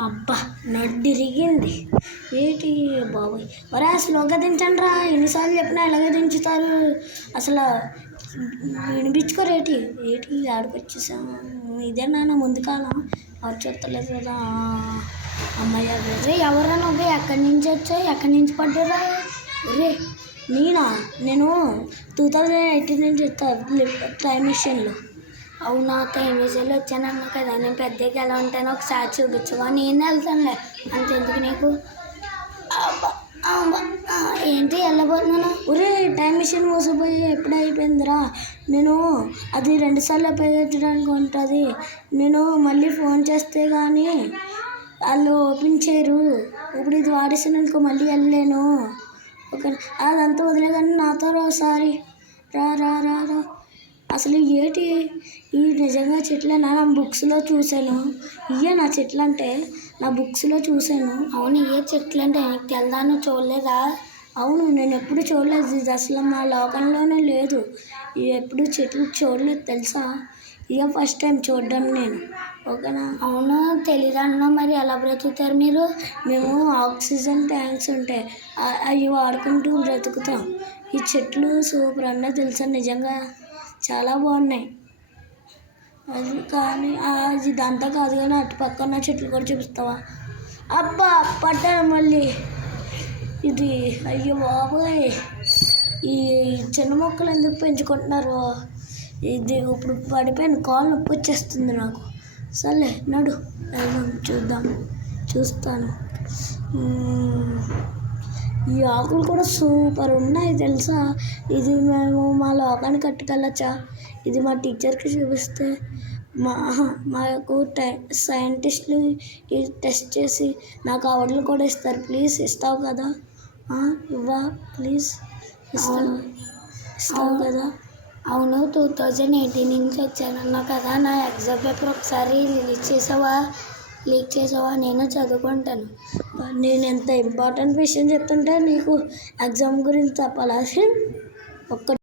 అబ్బా! నడ్డిరిగింది. ఏటి బాబోయ్! ఒరేయ్ స్లోగా దించండి రా! ఎన్నిసార్లు చెప్పినా ఇలాగే దించుతారు. అసలు వినిపించుకోరేటి? ఏటి ఆడికొచ్చేసాము. ఇదేనా నా ముందు కాలం? ఎవరు చూస్తలేదు కదా! అమ్మయ్య! రేయ్ ఎవరురా నువ్వు? ఎక్కడి నుంచి వచ్చావు? ఎక్కడి నుంచి పడ్డావురా? ఒరేయ్ నేనా? నేను 2018 నుంచి టైం మిషన్లో. అవునా? టైం మిషన్లో వచ్చానన్నావు కదా! నేను పెద్దగా ఎలా ఉంటానో ఒకసారి చూపించవా? నేను వెళ్తానులే. అంతెందుకు నీకు? ఏంటి వెళ్ళబోతున్నాను? ఒరే టైం మిషన్ మోసపోయి ఎప్పుడు అయిపోయిందిరా. నేను అది 2 సార్లు ఉపయోగించడానికి ఉంటుంది. నేను మళ్ళీ ఫోన్ చేస్తే కానీ వాళ్ళు ఓపెన్ చేయరు. ఇప్పుడు ఇది వాడేసానుకో మళ్ళీ వెళ్ళలేను. ఓకే అదంతా వదిలే కానీ నాతో ఒకసారి రా రా రా రా. అసలు ఏటి ఈ నిజంగా చెట్లేనా? నా బుక్స్లో చూశాను. ఇవే నా చెట్లు అంటే నా బుక్స్లో చూశాను. అవును ఇవే చెట్లు అంటే నీకు తెల్దాను చూడలేదా? అవును నేను ఎప్పుడు చూడలేదు. ఇది అసలు మా లోకంలోనే లేదు. ఇది ఎప్పుడు చెట్లు చూడలేదు తెలుసా? ఇక ఫస్ట్ టైం చూడడం నేను. ఓకేనా? అవును తెలీదన్నా మరి ఎలా బ్రతుకుతారు మీరు? మేము ఆక్సిజన్ ట్యాంక్స్ ఉంటాయి అవి వాడుకుంటూ బ్రతుకుతాం. ఈ చెట్లు సూపర్ అన్న తెలుసా నిజంగా చాలా బాగున్నాయి. అది కానీ ఇదంతా కాదు కానీ అటు పక్కన చెట్లు కూడా చూపిస్తావా? అబ్బా పడ్డాను మళ్ళీ. ఇది అయ్యో బాబోయ్! ఈ చిన్న మొక్కలు ఎందుకు పెంచుకుంటున్నారు? ఇది ఇప్పుడు పడిపోయిన కాలు నొప్పి వచ్చేస్తుంది నాకు. సర్లే నడు వెళ్దాం చూస్తాను. ఈ ఆకులు కూడా సూపర్ ఉన్నాయి తెలుసా? ఇది మేము మా లోకానికి కట్టుకెళ్ళచ్చా? ఇది మా టీచర్కి చూపిస్తే మాకు సైంటిస్టులు టెస్ట్ చేసి నాకు అవార్డులు కూడా ఇస్తారు. ప్లీజ్ ఇస్తావు కదా? ఇవ్వా ప్లీజ్ ఇస్తావు కదా? అవును 2018 నుంచి వచ్చానన్నా కదా. నా ఎగ్జామ్ పేపర్ ఒకసారి లీక్ చేసావా? నేను చదువుకుంటాను. నేను ఎంత ఇంపార్టెంట్ విషయం చెప్తుంటే నీకు ఎగ్జామ్ గురించి చెప్పాలా? ఒక్క